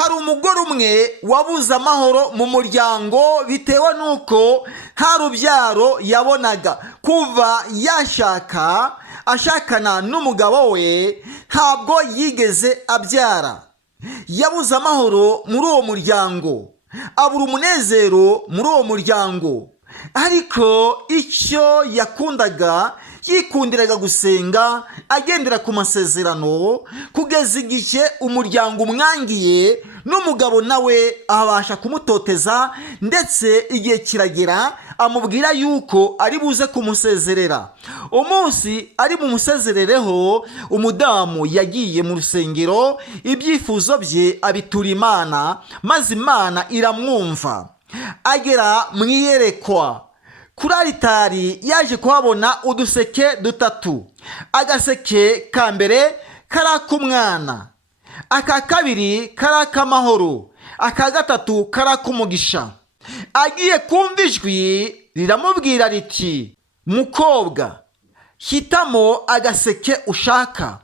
hari umugore umwe wabuze amahoro mu muryango bitewe n'uko nta rubyaro yabonaga. Kuva ashakana n'umugabo we ntabwo yigeze abyara. Yabuze amahoro muri uwo muryango, abura umunezero muri uwo muryango. Ariko icyo yakundaga, yikundiraga gusenga, agendera ku masezerano, kugeza igihe umuryango umwangiye, n'umugabo nawe abasha kumutoteza, ndetse igihe kiragera amubwira yuko ari buze kumusezerera. Umunsi ari bumusezerereho, umudamu yagiye mu rusengero, ibyifuzo bye abitura Imana, maze Imana iramwumva. Agera mu iyerekwa, kuri aritari yaje kuhabona uduseke dutatu. Agaseke ka mbere kari ak'umwana, aka kabiri kari ak'amahoro, aka gatatu kari ak'umugisha. Agiye kumva ijwi riramubwira riti, mukobwa, hitamo agaseke ushaka.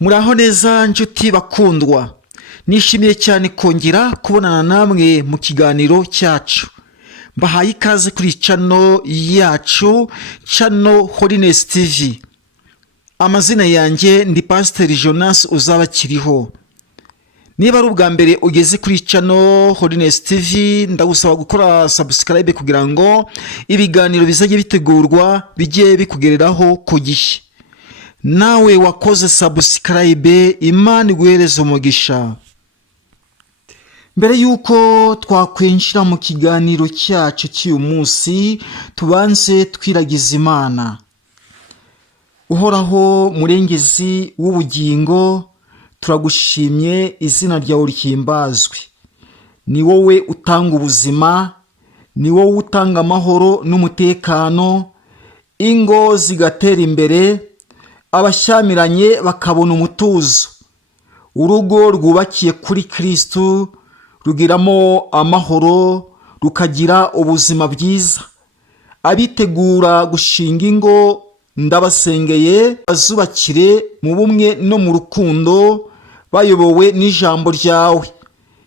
Muraho neza nshuti bakundwa, nishimiye cyane kongera kubonana namwe mu kiganiro cyacu. Mbahaye ikaze kuri channel yacu, channel Holiness TV. Amazina yanjye ndi Pastor Jonas uzabakiriho. Niba ari ubwa mbere ugeze kuri channel Holiness TV, ndagusaba gukora subscribe kugira ngo ibiganiro bizajye bitegurwa bijye bikugereraho ku gihe. Nawe wakoze subscribe, Imana iguhereze umugisha. Mbere yuko twakwinjira mu kiganiro cyacu cy'uyu munsi, tubanze twiragiza Imana. Uhoraho murengezi w'ubugingo, turagushimye, izina ryawe rihimbazwe. Ni wowe utanga ubuzima, ni wowe utanga amahoro n'umutekano, ingo zigatera imbere, abashyamiranye bakabona umutuzo. Urugo rwubakiye kuri Kristo rugiramo amahoro, rukagira ubuzima bwiza. Abitegura gushinga ingo, ndabasengeye bazubakire mu bumwe no mu rukundo, bayobowe n'ijambo ryawe.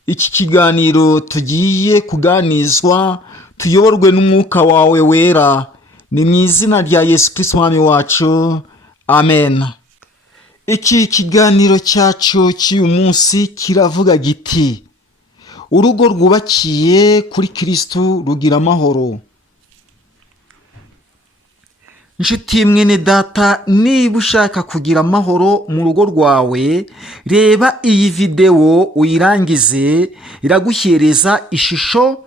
Iki kiganiro tugiye kuganizwa, tuyoborwe n'umwuka wawe wera. Ni mu izina rya Yesu Kristo Mwami wacu, amen. Iki kiganiro cyacu cy'uyu munsi kiravuga giti, urugo rwubakiye kuri Kristo rugira amahoro. Nshuti mwene data, niba ushaka kugira amahoro mu rugo rwawe, reba iyi video uyirangize, iraguhereza ishusho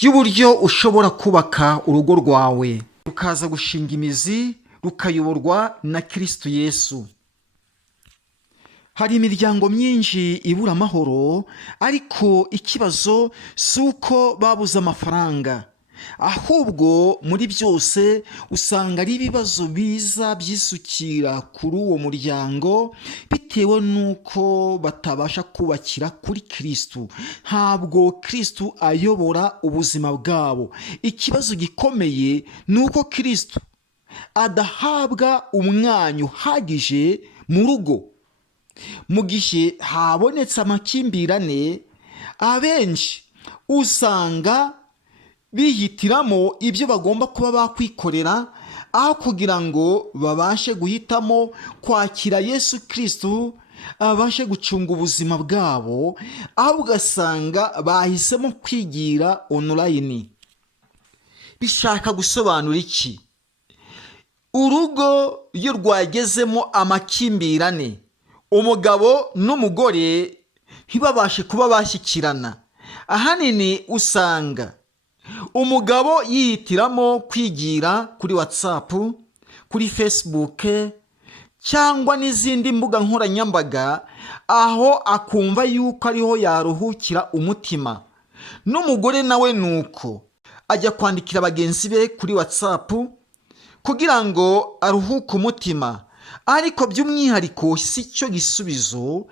y'uburyo ushobora kubaka urugo rwawe, rukaza gushinga imizi, rukayoborwa na Kristo Yesu. Hari imiryango myinshi ibura amahoro, ariko ikibazo si uko babuze amafaranga, ahubwo muri byose usanga ari ibibazo biza byisukira kuri uwo muryango, bitewe n'uko batabasha kubakira kuri Kristo. Ntabwo Kristo ayobora ubuzima bwabo. Ikibazo gikomeye ni uko Kristo adahabwa umwanya uhagije mu rugo. Mu gihe habonetse amakimbirane, abenshi usanga bihitiramo ibyo bagomba kuba bakwikorera, aho kugira ngo babashe guhitamo kwakira Yesu Kristo, abashe gucunga ubuzima bwabo, aho ugasanga bahisemo kwigira online. Bishaka gusobanura iki? Urugo iyo rwagezemo amakimbirane, umugabo n'umugore ntibabashe kuba bashyikirana, ahanini usanga umugabo yihitiramo kwigira kuri WhatsApp, kuri Facebook cyangwa n'izindi mbuga nkoranyambaga, aho akumva yuko ariho yaruhukira umutima. N'umugore nawe nuko ajya kwandikira bagenzi be kuri WhatsApp kugira ngo aruhuke umutima. Ariko by'umwihariko si cyo gisubizo.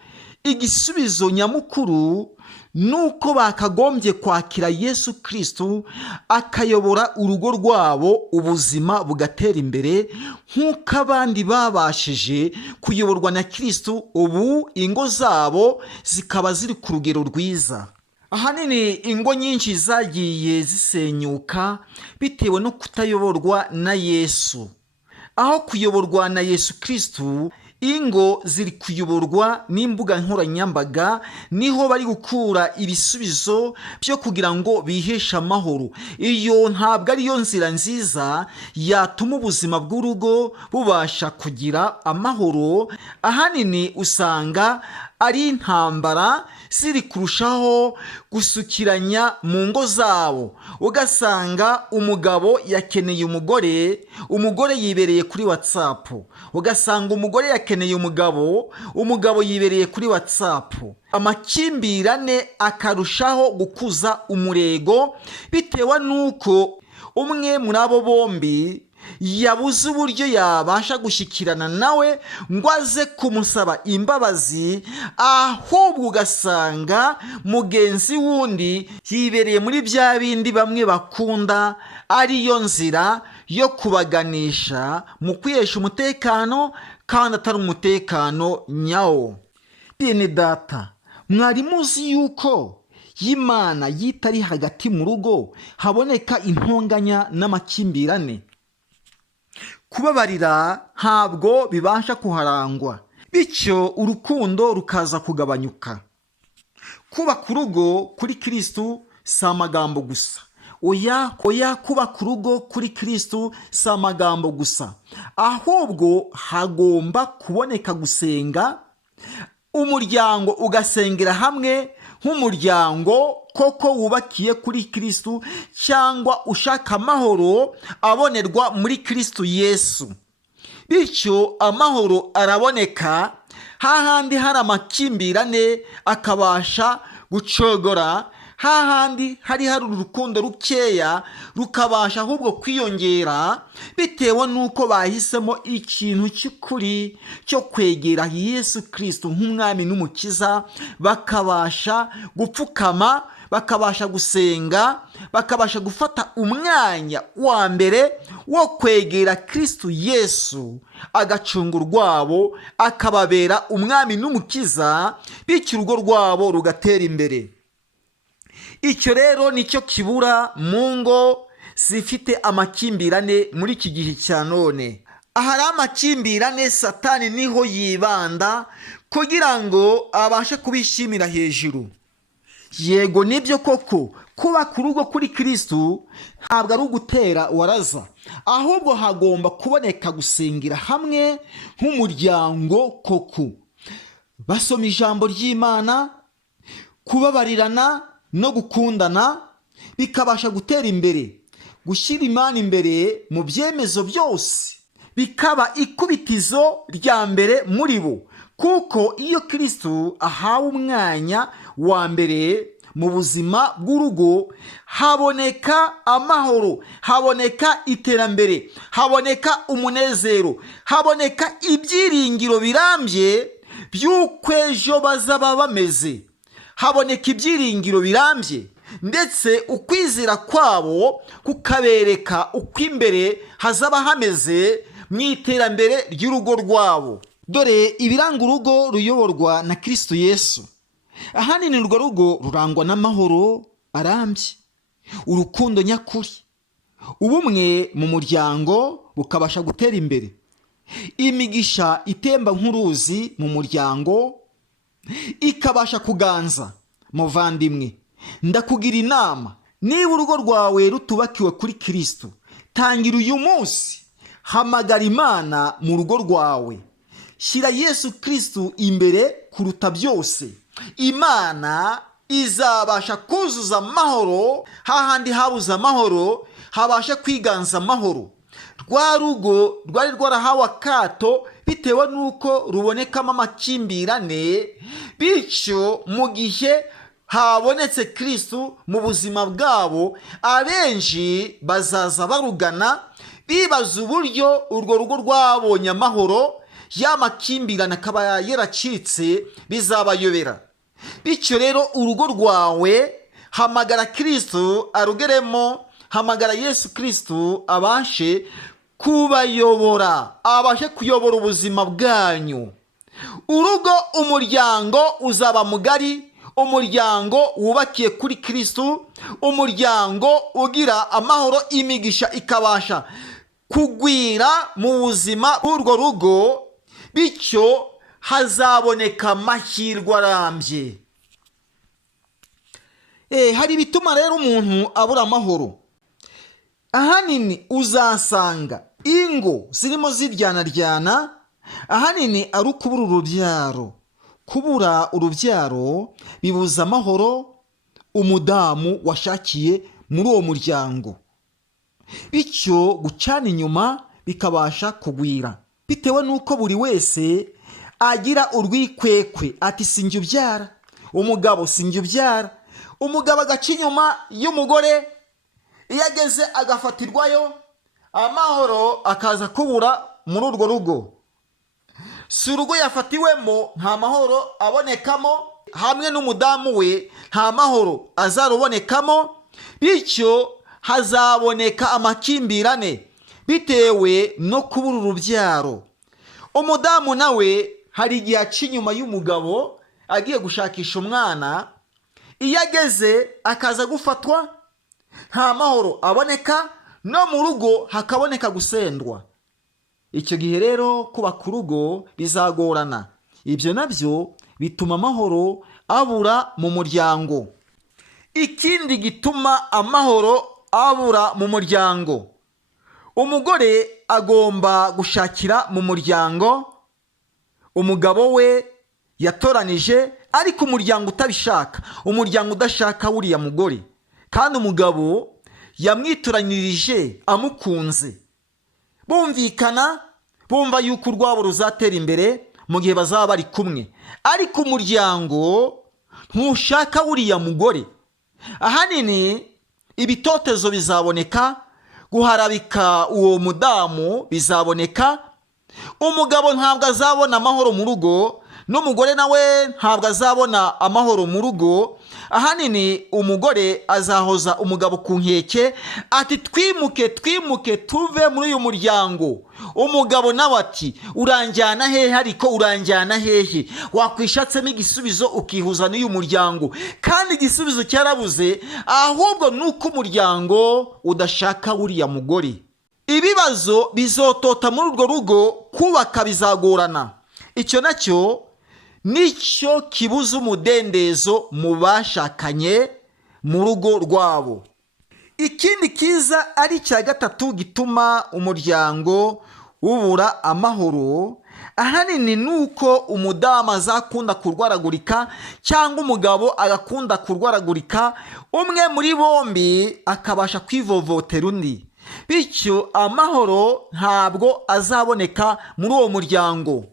igisubizo nyamukuru nuko bakagombye kwakira Yesu Kristo akayobora urugo rwabo, ubuzima bugatera imbere nk'uko abandi babashije kuyoborwa na Kristo, ubu ingo zabo zikaba ziri ku rugero rwiza. Ahanini ingo nyinshi zagiye zisenyuka bitewe no kutayoborwa na Yesu. Aho kuyoborwa na Yesu Kristo, ingo ziri kuyoborwa n'imbuga nkoranyambaga, niho bari gukura ibisubizo byo kugira ngo biheshe amahoro. Iyo ntabwo ariyo nzira nziza yatuma ubuzima bw'urugo bubasha kugira amahoro. Ahanini usanga ari intambara ziri kurushaho gusukiranya mu ngo zabo. Ugasanga umugabo yakeneye umugore, umugore yibereye kuri WhatsApp. Ugasanga umugore yakeneye umugabo, umugabo yibereye kuri WhatsApp. Amakimbirane akarushaho gukuza umurego bitewe n'uko umwe muri abo bombi yabuze uburyo yabasha gushyikirana nawe ngo aze kumusaba imbabazi, ahubwo ugasanga mugenzi wundi yibereye muri bya bindi bamwe bakunda ariyo nzira yo kubaganisha mu kwihesha umutekano kandi atari umutekano nyawo. Bene data, mwari muzi yuko y'Imana yitari hagati mu rugo haboneka intonganya n'amakimbirane? Kubabarira ntabwo bibasha kuharangwa, bityo urukundo rukaza kugabanyuka. Kubaka urugo kuri Kristo si amagambo gusa. Oya, kubaka urugo kuri Kristo si amagambo gusa, ahubwo hagomba kuboneka gusenga, umuryango ugasengera hamwe nk'umuryango koko wubakiye kuri Kristo, cyangwa ushaka amahoro abonerwa muri Kristo Yesu. Bityo amahoro araboneka hahandi hari amakimbirane akabasha gucogora, hahandi hari urukundo rukeya rukabasha ahubwo kwiyongera bitewe n'uko bahisemo ikintu cy'ukuri cyo kwegera Yesu Kristo nk'umwami n'umukiza, bakabasha gupfukama, bakabasha gusenga, bakabasha gufata umwanya wa mbere wo kwegera Kristo Yesu, agacunga urwabo, akababera umwami n'umukiza, bityo urugo rwabo rugatera imbere. Icyo rero nicyo kibura mu ngo zifite amakimbirane muri iki gihe cya none. Ahari amakimbirane, Satani niho yibanda kugira ngo abashe kubishimira hejuru. Yego nibyo koko, kubaka urugo kuri Kristo ntabwo ari ugutera waraza, ahubwo hagomba kuboneka gusengera hamwe nk'umuryango koko, basoma ijambo ry'Imana, kubabarirana no gukundana bikabasha gutera imbere. Gushyira Imana imbere mu byemezo byose bikaba ikubitizo rya mbere muri bo, kuko iyo Kristo ahawe umwanya wa mbere mu buzima bw'urugo, haboneka amahoro, haboneka iterambere, haboneka umunezero, haboneka ibyiringiro birambye by'uko ejo bazaba bameze, haboneka ibyiringiro birambye, ndetse ukwizera kwabo kukabereka uko imbere hazaba hameze mu iterambere ry'urugo rwabo. Dore ibiranga urugo ruyoborwa na Kristo Yesu. Ahanini urwo rugo rurangwa n'amahoro arambye, urukundo nyakuri, ubumwe mu muryango bukabasha gutera imbere, imigisha itemba nk'uruzi mu muryango ikabasha kuganza. Muvandimwe, ndakugira inama, niba urugo rwawe rutubakiwe kuri Kristo, tangira uyu munsi, hamagara Imana mu rugo rwawe, shyira Yesu Kristo imbere kuruta byose. Imana izabasha kuzuza amahoro, hahandi habuze amahoro habasha kwiganza amahoro. Rwa rugo rwari rwarahawe akato bitewe n'uko rubonekamo amakimbirane, bityo mu gihe habonetse Kristo mu buzima bwabo, abenshi bazaza barugana bibaza uburyo urwo rugo rwabonye amahoro, ya makimbirane akaba yaracitse, bizabayobera. Bityo rero urugo rwawe hamagara Kristo arugeremo, hamagara Yesu Kristo abashe kubayobora, abashe kuyobora ubuzima bwanyu. Urugo, umuryango uzaba mugari, umuryango wubakiye kuri Kristo, umuryango ugira amahoro, imigisha ikabasha kugwira mu buzima bw'urwo rugo, bityo hazaboneka amahirwe arambye. Hari ibituma rero umuntu abura amahoro. Ahanini uzasanga ingo zirimo ziryanaryana, ahanini ari ukubura urubyaro. Kubura urubyaro bibuza amahoro umudamu washakiye muri uwo muryango, bityo gucana inyuma bikabasha kugwira, bitewe n'uko buri wese agira urwikwekwe, ati sinjye ubyara, umugabo sinjye ubyara. Umugabo agaca inyuma y'umugore, iyo ageze agafatirwayo, amahoro akaza kubura muri urwo rugo. Si urugo yafatiwemo nta mahoro abonekamo, hamwe n'umudamu we nta mahoro azarubonekamo, bityo hazaboneka amakimbirane bitewe no kubura urubyaro. Umudamu nawe hari igihe aca inyuma y'umugabo agiye gushakisha umwana, iyo ageze akaza gufatwa, nta mahoro aboneka, no mu rugo hakaboneka gusendwa. Icyo gihe rero kubaka urugo bizagorana. Ibyo nabyo bituma amahoro abura mu muryango. Ikindi gituma amahoro abura mu muryango, umugore agomba gushakira mu muryango umugabo we yatoranije, ariko umuryango utabishaka, umuryango udashaka uriya mugore, kandi umugabo yamwitoranyirije amukunze, bumvikana, bumva yuko urwabo ruzatera imbere mu gihe bazaba bari kumwe, ariko umuryango ntushaka uriya mugore. Ahanini ibitotezo bizaboneka, guharabika uwo mudamu bizaboneka, umugabo ntabwo azabona amahoro mu rugo, n'umugore nawe ntabwo azabona amahoro mu rugo. Ahanini umugore azahoza umugabo ku nkeke, ati twimuke tuve muri uyu muryango. Umugabo nawe ati uranjyana hehe, ariko uranjyana hehe? Wakwishatsemo igisubizo ukihuza n'uyu muryango, kandi igisubizo cyarabuze, ahubwo nuko umuryango udashaka uriya mugore. Ibibazo bizotota muri urwo rugo, kubaka bizagorana. Icyo nacyo nicyo kibuza umudendezo mu bashakanye mu rugo rwabo. Ikindi kiza ari icya gatatu gituma umuryango ubura amahoro, ahanini nuko umudamu azakunda kurwaragurika cyangwa umugabo agakunda kurwaragurika, umwe muri bombi akabasha kwivovotera undi, bityo amahoro ntabwo azaboneka muri uwo muryango.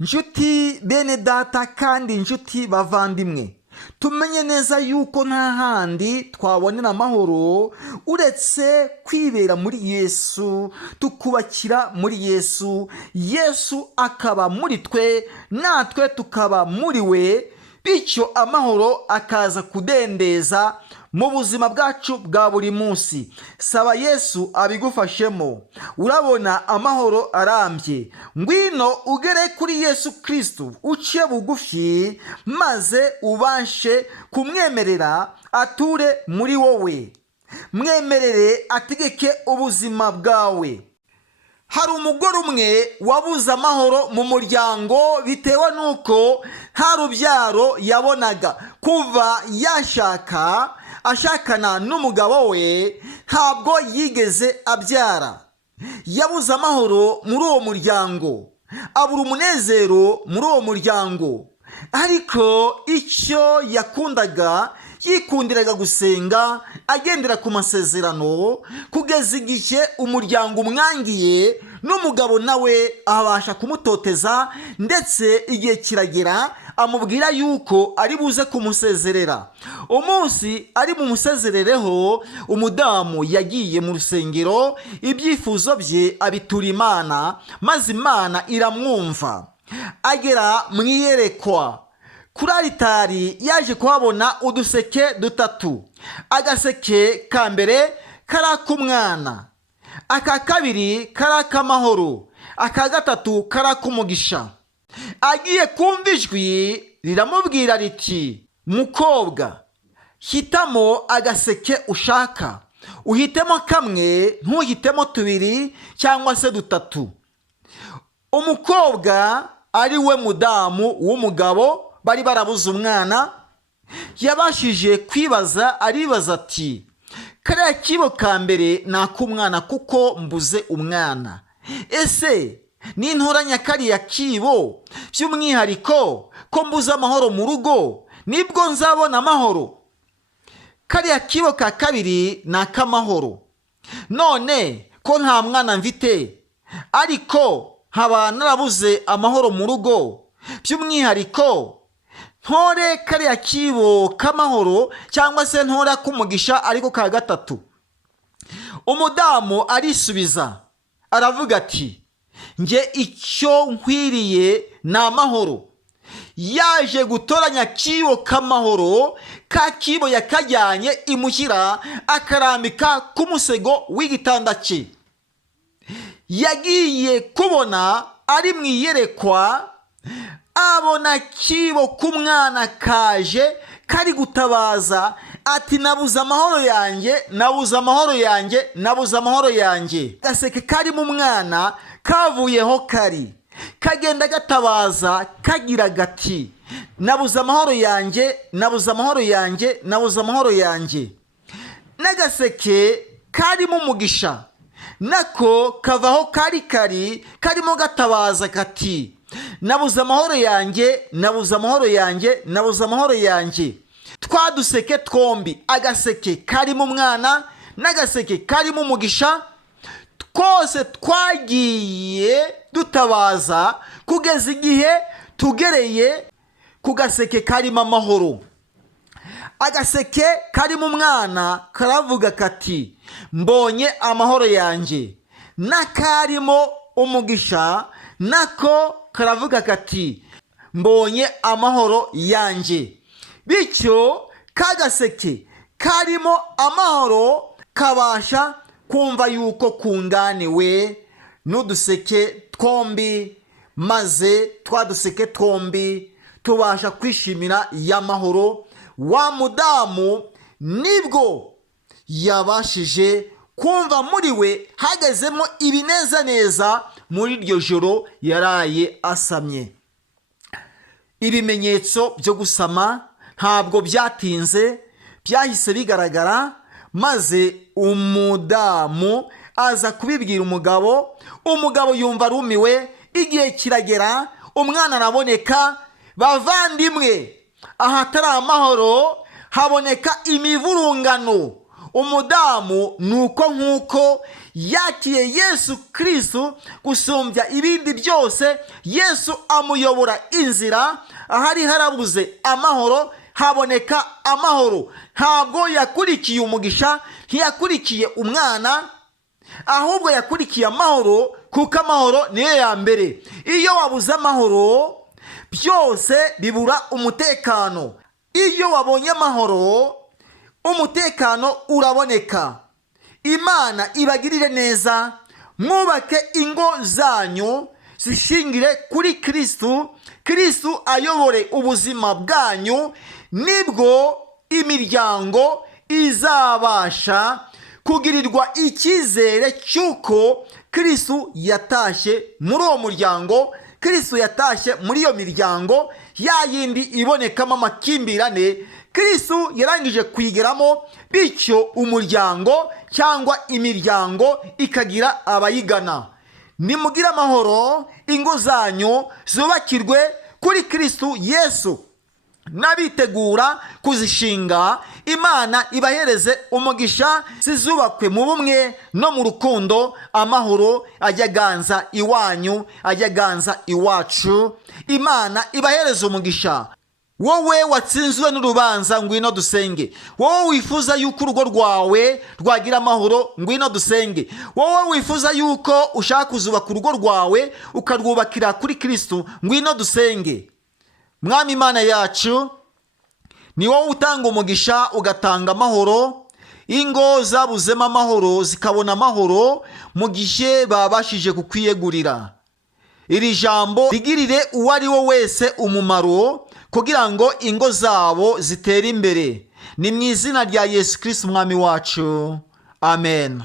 Nshuti bene data kandi inshuti bavandimwe, tumenye neza yuko nta handi twabonera amahoro uretse kwibera muri Yesu, tukubakira muri Yesu, Yesu akaba muri twe, natwe tukaba muri we, bityo amahoro akaza kudendeza mu buzima bwacu bwa buri munsi. Saba Yesu abigufashemo, urabona amahoro arambye. Ngwino ugere kuri Yesu Kristo uciye bugufi, maze ubashe kumwemerera ature muri wowe, mwemerere ategeke ubuzima bwawe. Hari umugore umwe wabuze amahoro mu muryango bitewe n'uko nta rubyaro yabonaga. Kuva ashakana n'umugabo we ntabwo yigeze abyara. Yabuze amahoro muri uwo muryango, abura umunezero muri uwo muryango, ariko icyo yakundaga, yikundiraga gusenga, agendera ku masezerano, kugeza igihe umuryango umwangiye, n'umugabo nawe abasha kumutoteza, ndetse igihe kiragera amubwira yuko ari buze kumusezerera. Umunsi ari bumusezerereho, umudamu yagiye mu rusengero, ibyifuzo bye abitura Imana, maze Imana iramwumva. Agera mu iyerekwa, kuri aritari yaje kuhabona uduseke dutatu. Agaseke ka mbere kari ak'umwana, aka kabiri kari ak'amahoro, aka gatatu kari ak'umugisha. Agiye kumva ijwi riramubwira riti, mukobwa, hitamo agaseke ushaka, uhitemo kamwe, ntuhitemo tubiri cyangwa se dutatu. Umukobwa ari we mudamu w'umugabo bari barabuze umwana, yabashije kwibaza, aribaza ati, kariya kibo ka mbere ni ak'umwana kuko mbuze umwana. Ese nintoranya kariya kibo by'umwihariko ko mbuze amahoro mu rugo, nibwo nzabona amahoro? Kariya kibo ka kabiri ni ak'amahoro. None ko nta mwana mfite ariko nkaba narabuze amahoro mu rugo, by'umwihariko ntore kariya kibo k'amahoro cyangwa se ntore ak'umugisha ariko ka gatatu. Umudamu arisubiza aravuga ati, njye icyo nkwiriye ni amahoro. Yaje gutoranya kibo k'amahoro, ka kibo yakajyanye imushyira, akarambika ku musego w'igitanda cye. Yagiye kubona ari mu iyerekwa, abona kibo k'umwana kaje kari gutabaza ati, nabuze amahoro yanjye, nabuze amahoro yanjye, nabuze amahoro yanjye. Gaseke karimo umwana kavuyeho kari kagenda gatabaza kagira gati, nabuze amahoro yanjye, nabuze amahoro yanjye, nabuze amahoro yanjye. N'agaseke karimo umugisha nako kavaho karimo gatabaza kati, nabuze amahoro yanjye, nabuze amahoro yanjye, nabuze amahoro yanjye. Twa duseke twombi, agaseke karimo umwana n'agaseke karimo umugisha, twose twagiye dutabaza kugeza igihe tugereye ku gaseke karimo amahoro. Agaseke karimo umwana karavuga kati, mbonye amahoro yanjye. N'akarimo umugisha nako karavuga kati, mbonye amahoro yanjye. Bityo kagaseke karimo amahoro kabasha kumva yuko kunganiwe n'uduseke twombi, maze twa duseke twombi tubasha kwishimira y'amahoro. Wa mudamu nibwo yabashije kumva muri we hagezemo ibinezaneza muri iryo joro yaraye asamye. Ibimenyetso byo gusama ntabwo byatinze, byahise bigaragara, maze umudamu aza kubibwira umugabo. Umugabo yumva arumiwe, igihe kiragera, umwana araboneka. Bavandimwe, ahatari amahoro haboneka imivurungano. Umudamu nuko nk'uko yakiye Yesu Kristo gusumbya ibindi byose, Yesu amuyobora inzira. Ahari harabuze amahoro haboneka amahoro. Ntabwo yakurikiye umugisha, ntiyakurikiye umwana, ahubwo yakurikiye amahoro, kuko amahoro niyo ya mbere. Iyo wabuze amahoro byose bibura umutekano. Iyo wabonye amahoro, umutekano uraboneka. Imana ibagirire neza, mwubake ingo zanyu zishingire kuri Kristo. Kristo ayobore ubuzima bwanyu, nibwo imiryango izabasha kugirirwa icyizere cy'uko Kristo yatashye muri uwo muryango, Kristo yatashye muri iyo miryango, ya yindi ibonekamo amakimbirane Kristo yarangije kwigeramo, bityo umuryango cyangwa imiryango ikagira abayigana. Nimugire amahoro, ingo zanyu zubakirwe kuri Kristo Yesu. N'abitegura kuzishinga Imana ibahereze umugisha, zizubakwe mu bumwe no mu rukundo, amahoro ajya aganza iwanyu, ajya aganza iwacu. Imana ibahereze umugisha. Wowe watsinzwe n'urubanza, ngwino dusenge. Wowe wifuza yuko urugo rwawe rwagira amahoro, ngwino dusenge. Wowe wifuza yuko ushaka kuzubaka urugo rwawe ukarwubakira kuri Kristo, ngwino dusenge. Mwami Imana yacu, ni wowe utanga umugisha ugatanga amahoro. Ingo zabuzemo amahoro zikabona amahoro mu gihe babashije kukwiyegurira. Iri jambo rigirire uwo ari we wese umumaro, kugira ngo ingo zabo zitere imbere. Ni mu izina rya Yesu Kristo umwami wacu. Amen.